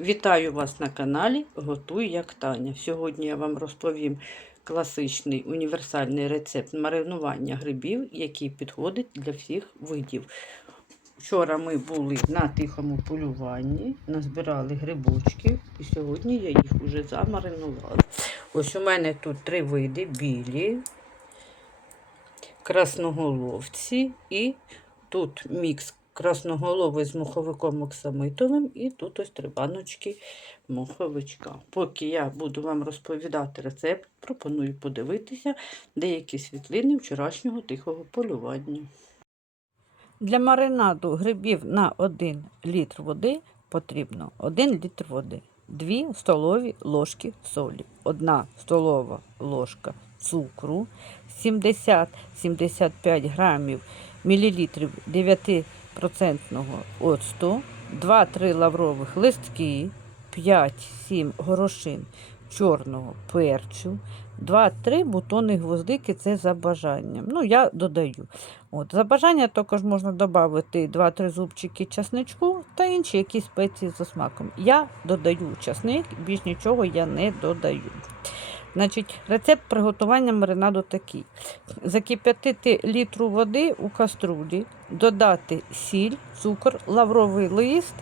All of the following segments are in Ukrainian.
Вітаю вас на каналі Готуй як Таня. Сьогодні я вам розповім класичний універсальний рецепт маринування грибів, який підходить для всіх видів. Вчора ми були на тихому полюванні, назбирали грибочки, і сьогодні я їх вже замаринувала. Ось у мене тут три види: білі, красноголовці і тут мікс красноголовий з моховиком оксамитовим, і тут ось три баночки моховичка. Поки я буду вам розповідати рецепт, пропоную подивитися деякі світлини вчорашнього тихого полювання. Для маринаду грибів на 1 літр води потрібно 1 літр води, 2 столові ложки солі, 1 столова ложка цукру, 70-75 грамів мілілітрів 9% оцту, 2-3 лаврових листки, 5-7 горошин чорного перцю, 2-3 бутони гвоздики це за бажанням. Ну, я додаю. От, За бажання також можна додати 2-3 зубчики часничку та інші якісь спеції за смаком. Я додаю часник, більш нічого я не додаю. Значить, Рецепт приготування маринаду такий: закип'ятити літру води у каструлі, додати сіль, цукор, лавровий лист,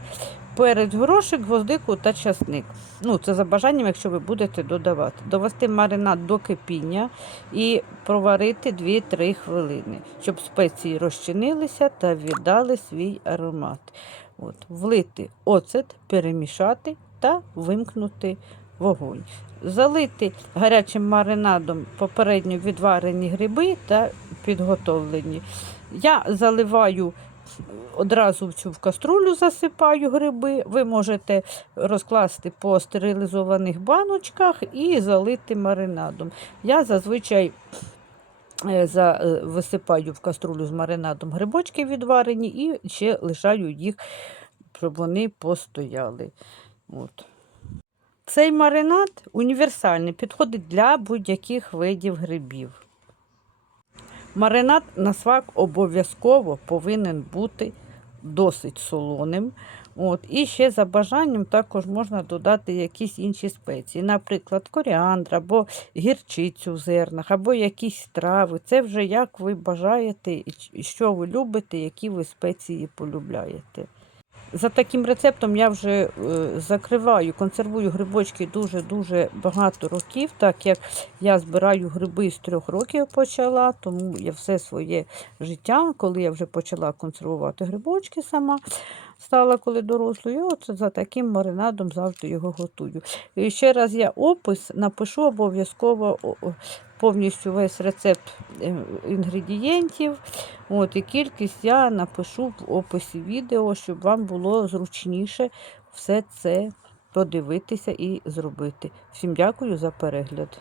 перець, горошик, гвоздику та часник. Ну, Це за бажанням, якщо ви будете додавати. Довести маринад до кипіння і проварити 2-3 хвилини, щоб спеції розчинилися та віддали свій аромат. От, Влити оцет, перемішати та вимкнути вогонь. Залити гарячим маринадом попередньо відварені гриби та підготовлені. Я заливаю одразу в цю каструлю засипаю гриби. Ви можете розкласти по стерилізованих баночках і залити маринадом. Я зазвичай е, е, висипаю в каструлю з маринадом грибочки відварені і ще лишаю їх, щоб вони постояли. От. Цей маринад універсальний, підходить для будь-яких видів грибів. Маринад на смак обов'язково повинен бути досить солоним. От. І ще за бажанням також можна додати якісь інші спеції, наприклад, коріандр або гірчицю в зернах, або якісь трави. Це вже як ви бажаєте, що ви любите, які ви спеції полюбляєте. За таким рецептом я вже е, закриваю, консервую грибочки дуже-дуже багато років, так як я збираю гриби з трьох років почала, тому я все своє життя, коли я вже почала консервувати грибочки сама, стала коли дорослою, от за таким маринадом завжди його готую. І ще раз я опис напишу обов'язково повністю весь рецепт е, інгредієнтів. От, І кількість я напишу в описі відео, щоб вам було зручніше все це подивитися і зробити. Всім дякую за перегляд.